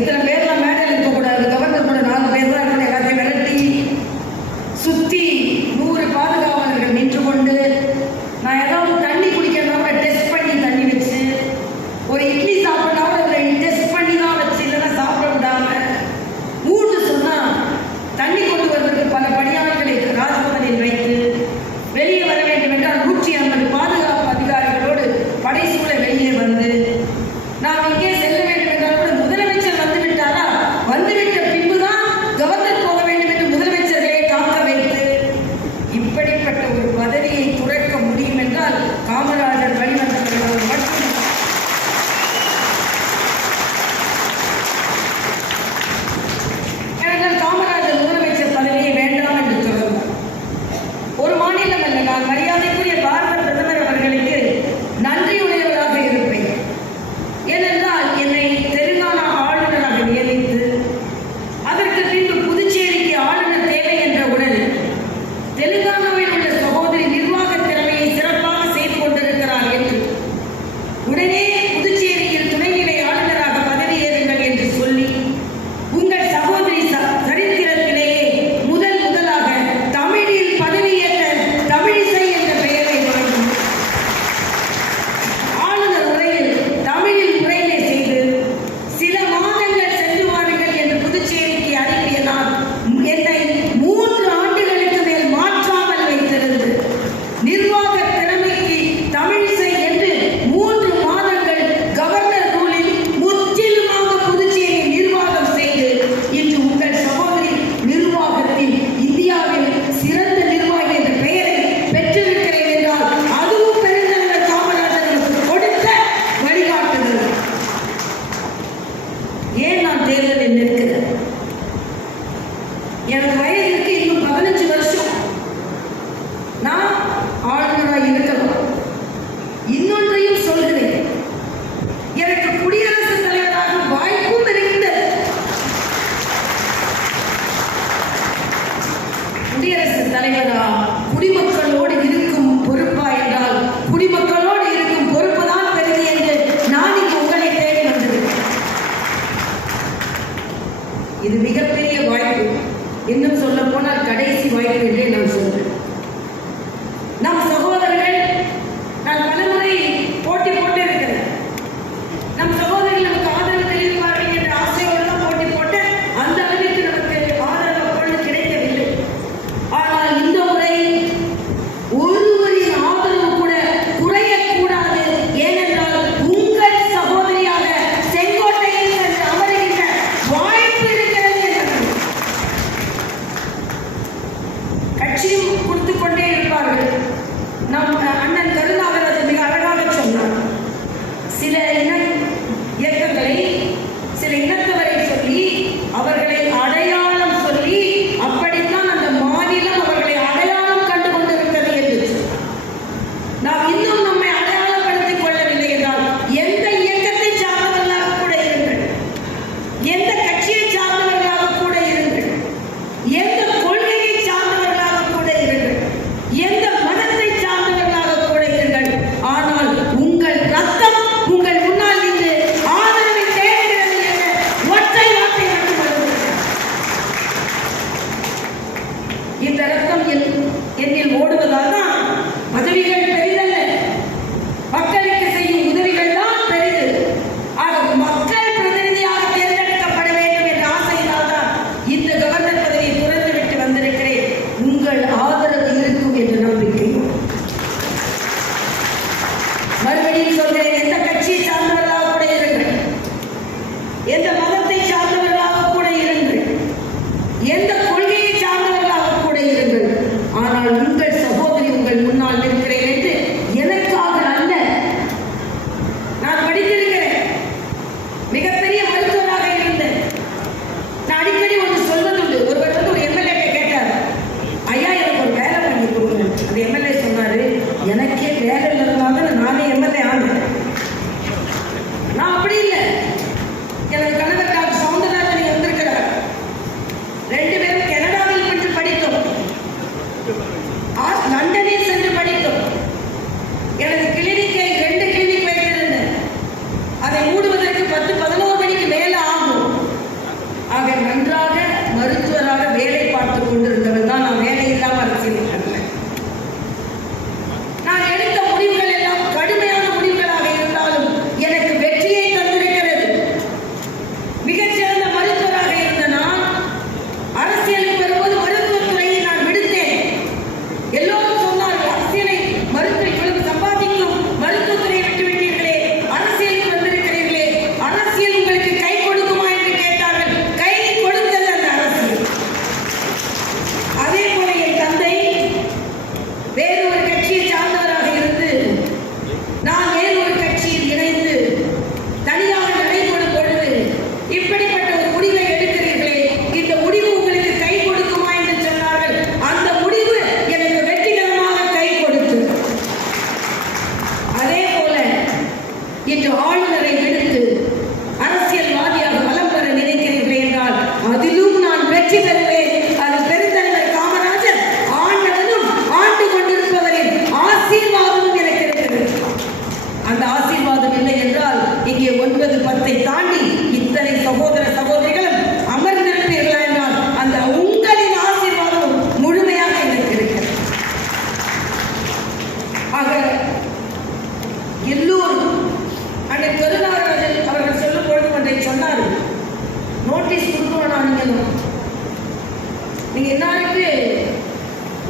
இத்தனை பேர்லாம் மேடையில் இருக்கக்கூடாது, கவர்னர் கூட 4 பேர் தான் இருக்கணும், எல்லாத்தையும் விரட்டி சுற்றி 100 பாதுகாவலர்கள் நின்று கொண்டு நான் ஏதாவது தண்ணி குடிக்கிறதா டெஸ்ட் பண்ணி தண்ணி வச்சு, ஒரு இட்லி சாப்பிட்டாலும் அதில் டெஸ்ட் பண்ணி தான் வச்சு, இல்லைன்னா சாப்பிட விடாம 3 சொன்னா தண்ணி கொண்டு வருவதற்கு பல பணியாளர்களை ராஜ்பவனில் வைத்து வெளியே வர வேண்டும் என்றால் 150 பாதுகாப்பு அதிகாரிகளோடு படைசூழ வெளியே வந்து நாம் இங்கே செல்ல வேண்டும் என்றால் கூட முதலமைச்சர் வந்துவிட்டாரா, வந்துவிட்ட பின்புதான் கவர்னர் போக வேண்டும் என்று முதலமைச்சர்களை காக்க வைத்து இப்படிப்பட்ட ஒரு பதவியை துறக்க முடியும் என்றால் காமராஜர் வழிவந்தவர்கள் மட்டும். காமராஜர் முதலமைச்சர் பதவியை வேண்டாம் என்று தொடர்ந்தார். ஒரு மாநிலம் அல்ல, நான் மரியாதைக்குரிய பாரத பிரதமர் அவர்களுக்கு நன்றியுடையவராக இருப்பேன். ஏனென்றால் என்னை தெலுங்கானா ஆளுநராக நியமித்து அதற்கு பின்பு புதுச்சேரிக்கு ஆளுநர் தேவை என்றவுடன் தெலுங்கானாவில் உள்ள சகோதரி நிர்வாக திறமையை சிறப்பாக செய்து கொண்டிருக்கிறார் என்று உடனே புதுச்சேரியில் துணைநிலை ஆளுநராக பதவியேறுங்கள் என்று சொல்லி உங்கள் சகோதரி சரித்திரத்திலேயே முதலாக தமிழில் பதவியேற்ற தமிழிசை என்ற பெயரை வழங்கும் ஆளுநர் உரையில் தமிழில் உரையிலே செய்து சில மாதங்கள் சென்று வாருங்கள் என்று புதுச்சேரிக்கு அனுப்பியதால் என்னை 3 ஆண்டுகளுக்கு மேல் மாற்றாமல் வைத்திருந்து நிர்வாக திறமைக்கு தமிழிசை என்று 3 மாதங்கள் கவர்னர் ரூலில் முற்றிலுமாக புதுச்சேரி நிர்வாகம் செய்து இன்று உங்கள் சகோதரி நிர்வாகத்தில் இந்தியாவில் சிறந்த நிர்வாகி என்ற பெயரை பெற்றிருக்கிறேன் என்றால் அதுவும் பெருந்தலைவர் காமராஜருக்கு கொடுத்த வழிகாட்டுதல். ஏன் நான் தேர்தலில் நிற்கிறேன்? எனது வயதிற்கு இன்னும் 15 வருஷம் நான் ஆளுநராக இருக்கலாம். இன்னொன்றையும் சொல்கிறேன், எனக்கு குடியரசுத் தலைவராக வாய்ப்பும் இருக்கிறது. குடியரசுத் தலைவரா குடிமக்களோடு இருக்கும் பொறுப்பா என்றால் குடிமக்களோடு இருக்கும் பொறுப்பு தான் பெருது என்று நான் இங்கு உங்களை தேடி வந்திருக்கிறேன். இது மிகப்பெரிய வாய்ப்பு. இன்னும் சொல்ல போனால் கடைசி வாய்ப்பு என்றே நான் சொல்றேன். நம் சகோதரர்கள், நான் பலமுறை போட்டி போட்டு இருக்கிறேன், நம் சகோதரர்கள் நமக்கு ஆதரவு தெரிவிப்பார்கள் என்ற ஆசையோடு தான் போட்டி போட்டு அந்த அளவிற்கு நமக்கு ஆதரவு அப்பொழுது கிடைக்கவில்லை. ஆனால் இந்த முறை ஒருவரின் ஆதரவு கூட குறையக்கூடாது. ஏனென்றால் உங்கள் சகோதரியாக செங்கோட்டையில் சென்று அமருகின்ற வாய்ப்பு இருக்கிறது என்றார்கள். கட்சியும் கொடுத்துக் கொண்டே இருப்பார்கள். நம் அண்ணன் கருணாகராஜன் மிக அழகாக சொன்னார், சில இயக்கங்களை சில இனத்தவரை சொல்லி அவர்களை அடையாளம் சொல்லி அப்படித்தான் அந்த மாநிலம் அவர்களை அடையாளம் கண்டு கொண்டிருக்கிறது என்று. நாம் இன்னும் நம்மை அடையாளப்படுத்திக் கொள்ளவில்லை என்றால் எந்த இயக்கத்தை சார்ந்தவர்களாக கூட இருங்கள், எந்த கட்சியை சார்ந்தவர்களாக கூட இருங்கள், எந்த கொள்கையை சார்ந்தவர்களாக கூட இருங்கள், எந்த மதத்தை சார்ந்தவர்களாக கூட இருங்கள், ஆனால் உங்கள் ரத்தம் உங்கள் முன்னால் நின்று ஆதரவை தேடுகிறது என்ற ஒற்றை வார்த்தை மட்டும். இந்த ரத்தம் என்னில் ஓடுவதால் தான் பதவிகள் பெரிதல்ல, மக்களுக்கு செய்யும் உதவிகள் தான் பெரிது. ஆக மக்கள் பிரதிநிதியாக தேர்ந்தெடுக்கப்பட வேண்டும் என்ற ஆசையினால் தான் இந்த கவர்னர் பதவியை துறந்துவிட்டு வந்திருக்கிறேன். உங்கள் ஆதரவு இருக்கும் என்ற நம்பிக்கை. மறுபடியும் சொல்கிறேன், எந்த கட்சியை சார்ந்தவர்களாக கூட இருங்கள், எந்த மதத்தை சார்ந்தவர்களாக கூட இருங்கள், எந்த கொள்கையை சார்ந்தவர்களாக கூட இருங்கள், ஆனால் உங்கள் சகோதரி உங்கள் முன்னால் நிற்கிறேன் என்று எனக்காக அல்ல. நான் படித்திருக்கிறேன், மிகப்பெரிய மருத்துவராக இருந்தேன். நான் அடிக்கடி ஒன்று சொல்வதுண்டு. ஒருவர் வந்து ஒரு எம்எல்ஏ கேட்டார், ஐயா எனக்கு ஒரு வேலை பண்ணி கொடுங்க. அந்த எம்எல்ஏ சொன்னாரு, எனக்கே வேலை இல்லாதனால நானே எம்எல்ஏ ஆனேன். நான் அப்படி இல்லை, எனது கணவர் பண்ணணும். நீங்க எல்லாருக்கு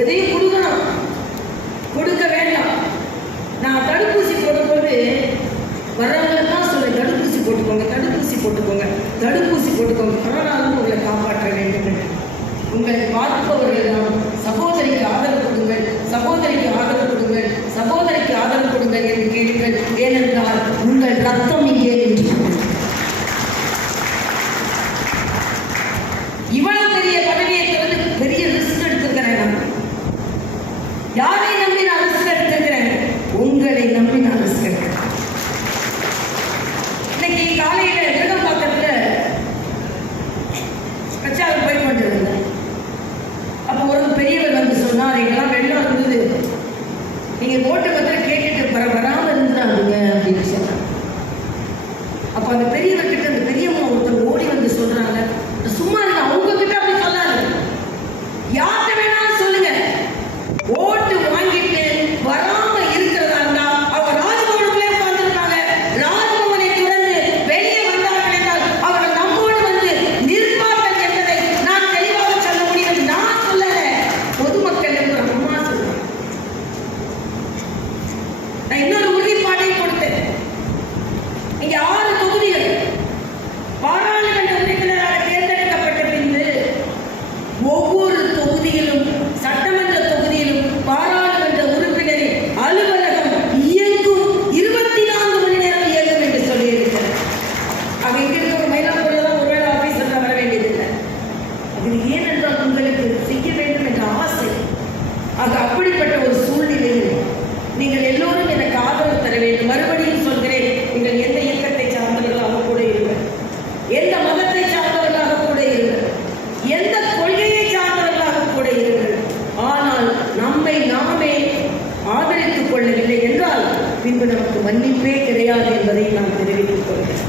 எதையும் கொடுக்கணும், கொடுக்க வேண்டாம். நான் தடுப்பூசி போடும்போது வரவங்கெல்லாம் சொல்ல, தடுப்பூசி போட்டுக்கோங்க, தடுப்பூசி போட்டுக்கோங்க, தடுப்பூசி போட்டுக்கோங்க, கொரோனாவும் உங்களை காப்பாற்ற வேண்டும். உங்களை பார்ப்பவர்கள் சகோதரிக்கு ஆதரவு கொடுங்கள், சகோதரிக்கு ஆதரவு கொடுங்கள், சகோதரிக்கு ஆதரவு கொடுங்கள் என்று கேளுங்கள். ஏனென்றால் உங்கள் ரத்தம் இங்கே நிற்கிறது. இவ்வளவு பெரிய பதவியை திறந்து பெரிய ரிஸ்க் எடுத்துக்கிறேன். நான் யாரை நம்பி நான் ரிஸ்க் எடுத்துக்கிறேன்? உங்களை நம்பி நான் ரிஸ்க் எடுக்கிறேன். இன்னைக்கு காலையில விருகம்பாக்கத்துல பிரச்சாரம் போய் கொண்டிருந்தேன். அப்போ ஒரு பெரியவர் வந்து சொன்னார், எங்கெல்லாம் வெள்ளம் இருந்தது, நீங்க ஓட்டு பத்திர கேட்டுட்டு வராமல் இருந்தாங்க அப்படின்னு சொன்னாங்க. அப்போ அந்த பெரியவர்கிட்ட அந்த பெரியம்மா ஒருத்தர் ஓடி வந்து சொல்றாங்க, சும்மா இருங்க, அவங்க கிட்ட அப்படி சொல்லாது, யார்கிட்ட வேணாலும் சொல்லுங்க, ஓட்டு வாங்கிட்டு வராம இருக்கிறதா இருந்தா அவங்க ராஜ்பவனுக்குள்ளே உட்கார்ந்துருக்காங்க. ராஜ்பவனை திறந்து வெளியே வந்தார்கள் என்றால் அவர்கள் நம்மோடு வந்து நிற்பார்கள் என்பதை நான் தெளிவாக சொல்ல முடியும். நான் சொல்லல, பொதுமக்கள் என்று அம்மா சொல்றேன். நான் இன்னொரு உறுதிப்பாட்டை கொடுத்தேன். இங்க 6 தொகுதிகள் பாராளுமன்ற உறுப்பினராக தேர்ந்தெடுக்கப்பட்ட பின்பு ஒவ்வொரு தொகுதியிலும், சட்டமன்ற தொகுதியிலும் பாராளுமன்ற உறுப்பினரின் அலுவலகம் இயங்கும், 24 மணி நேரம் இயங்கும் என்று சொல்லியிருக்கிறார். ஆக இங்க இருக்கிற மயிலாப்பூர்ல தான் ஒருவேளை ஆபீஸர் வர வேண்டியதில்லை. அது ஏனென்றால் உங்களுக்கு செய்ய வேண்டும் என்ற ஆசை. ஆக அப்படிப்பட்ட ஒரு சூழ்நிலையில் நீங்கள் எல்லோரும் எனக்கு ஆதரவு தர வேண்டும். மறுபடியும் சொல்கிறேன், நீங்கள் எந்த இயக்கத்தை சார்ந்தவர்களாக கூட இருங்கள், எந்த மதத்தை சார்ந்தவர்களாக கூட இருங்கள், எந்த கொள்கையை சார்ந்தவர்களாக கூட இருங்கள். ஆனால் நம்மை நாமே ஆதரித்துக் கொள்ளவில்லை என்றால் பின்பு நமக்கு மன்னிப்பே கிடையாது என்பதை நான் தெரிவித்துக் கொள்கிறேன்.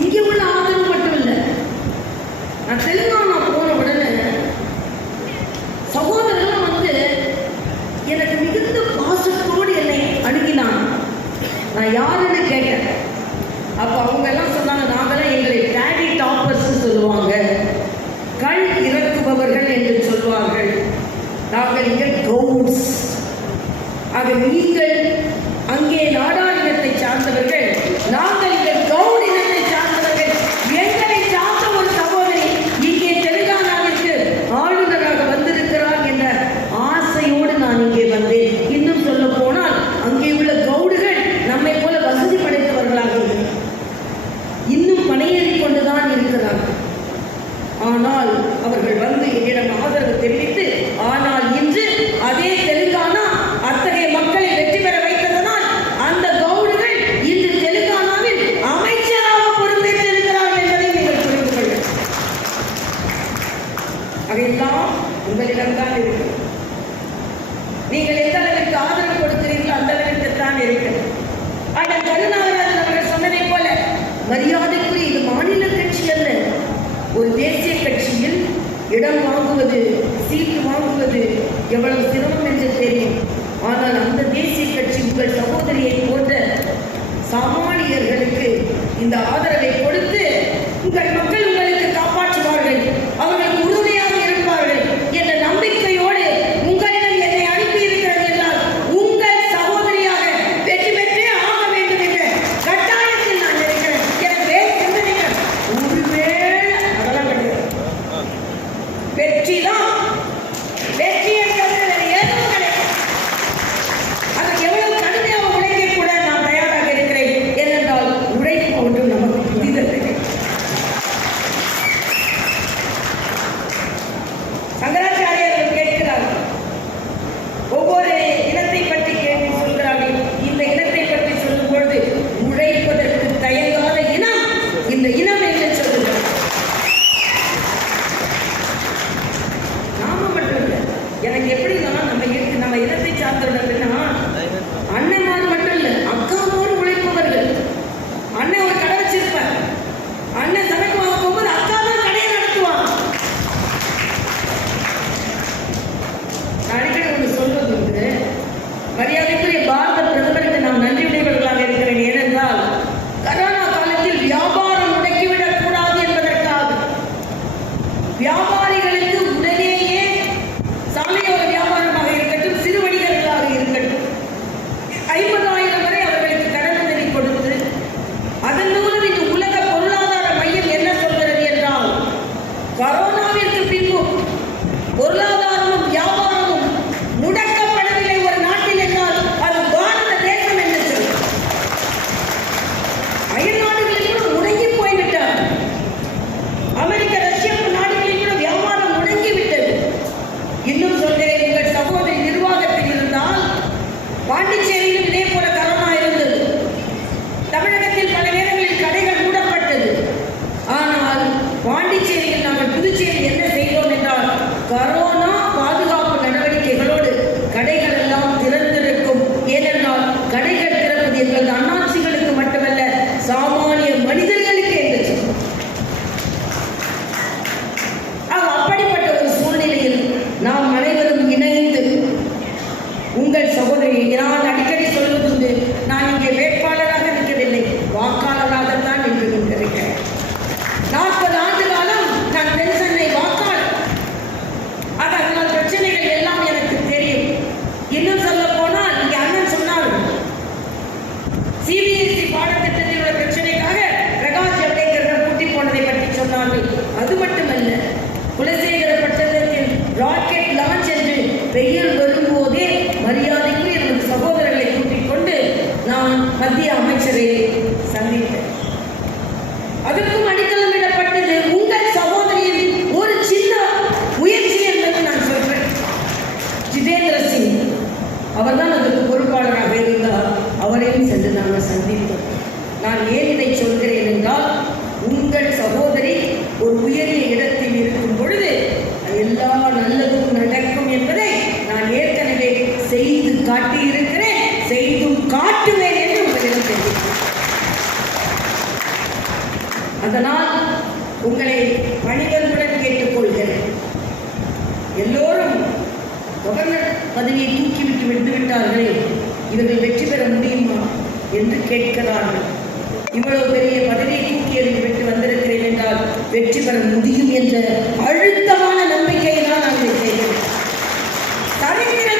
இங்கே உள்ள ஆதரவு மட்டும் இல்லை, நான் தெலுங்கானா போன உடனே சகோதரர்கள் வந்து எனக்கு மிகுந்த பாசத்தோடு என்னை அணுகினான். நான் யாருன்னு கேட்டேன். அப்போ அவங்க எல்லாம் சொன்னாங்க, நாங்களாம் எங்களை டேடி டாப்பர்ஸ் சொல்லுவாங்க, கண் இறக்குபவர்கள் என்று சொல்வார்கள், நாங்கள் இங்கே கவுன்ஸ். ஆக நீங்கள் அங்கே நாடார் இனத்தை சார்ந்தவர்கள், நாங்கள் இங்கே கவுன் இனத்தை சார்ந்தவர்கள். எங்களை சார்ந்த ஒரு சகோதரி இங்கே தெலுங்கானாவிற்கு ஆளுநராக வந்திருக்கிறார் என்ற ஆசையோடு நான் இங்கே வந்தேன். இன்னும் சொல்ல போனால் அங்கே உள்ள கவுடுகள் நம்மை போல வசதி படைத்தவர்களாக இன்னும் பணியேறி கொண்டுதான் இருக்கிறார்கள். ஆனால் அவர்கள் வந்து என்னிடம் ஆதரவு தெரிவித்து, ஆனால் இன்று அதே தெலுங்கானா அத்தகைய மக்களை வெற்றி பெற வைத்ததனால் அந்த கவுடுகள் இன்று தெலுங்கானாவில் அமைச்சராக பொறுப்பேற்றிருக்கிறார்கள் என்பதை நீங்கள் புரிந்து கொள்ளுங்கள். அதையெல்லாம் உங்களிடம்தான் இருக்கு. நீங்கள் எந்த அளவிற்கு ஆதரவு கொடுக்கிறீர்களோ அந்த அளவிற்கு தான் இருக்கு. ஆனால் கருணாகரன் அவர்கள் சொன்னதை போல மரியாதைக்குரிய இது மாநில கட்சி அல்ல, ஒரு தேசிய கட்சியில் இடம் வாங்குவது, சீட்டு வாங்குவது எவ்வளவு சிரமம் என்று தெரியும். ஆனால் அந்த தேசிய கட்சி உங்கள் சகோதரியை போன்ற சாமானியர்களுக்கு இந்த ஆதரவை கொடுத்து உங்கள் மக்கள் உங்களுக்கு காப்பாற்றுவார்கள், அவர்கள் உறுதியாக இருப்பார்கள் என்ற நம்பிக்கையோடு உங்களிடம் என்னை அனுப்பி இருக்கிறது என்றால் உங்கள் சகோதரியாக வெற்றி பெற்றே ஆக வேண்டும் என்ற கட்டாயத்தில் நான் இருக்கிறேன். எனவே சிந்தனைகள் ஒருவேளை அதெல்லாம் கிடையாது. வெற்றிதான், வெற்றியை தவிர வேறு எதுவும் கிடையாது. அதற்கு எவ்வளவு கடுமையாக உழைக்க கூட நான் தயாராக இருக்கிறேன். ஏனென்றால் உழைப்பு ஒன்றும் நமக்கு புதிதல்லை. பாடத்திட்டத்தில் உள்ள பிரச்சனைக்காக பிரகாஷ் ஜவடேகர் கூட்டி போனதை பற்றி சொன்னார்கள். அது மட்டுமல்ல, குலசேகர பட்டணத்தில் ராக்கெட் லான்ச் என்று பெயர் வரும்போதே மரியாதைக்குரிய எனது சகோதரர்களை கூட்டிக் கொண்டு நான் மத்திய அமைச்சரை சந்தித்தேன். அதற்கும் அடித்தளம் இடப்பட்டது உங்கள் சகோதரியின் ஒரு சின்ன முயற்சி என்பது நான் சொல்றேன். ஜிதேந்திர சிங் அவர்தான் அதற்கு பொறுப்பாளராக இருந்தார். அவரையும் சென்று நாங்கள் சந்தித்தோம். நான் ஏன் இதை சொல்கிறேன் என்றால், உங்கள் சகோதரி ஒரு உயரிய இடத்தில் இருக்கும் பொழுது எல்லா நல்லதும் நடக்கும் என்பதை நான் ஏற்கனவே செய்து காட்டியிருக்கிறேன், செய்தும் காட்டுவேன் என்று உங்களிடம் தெரிவித்தேன். அதனால் உங்களை பணிவன்புடன் கேட்டுக்கொள்கிறேன். எல்லோரும் கவர்னர் பதவியை தூக்கிவிட்டு விட்டுவிட்டார்களே, இவர்கள் வெற்றி பெற முடியுமா என்று கேட்கிறார்கள். இவ்வளவு பெரிய பதவியை தூக்கி எறிந்துவிட்டு வந்திருக்கிறேன் என்றால் வெற்றி பெற முடியும் என்ற அழுத்தமான நம்பிக்கையை தான் நான் செய்கிறேன். சரித்திர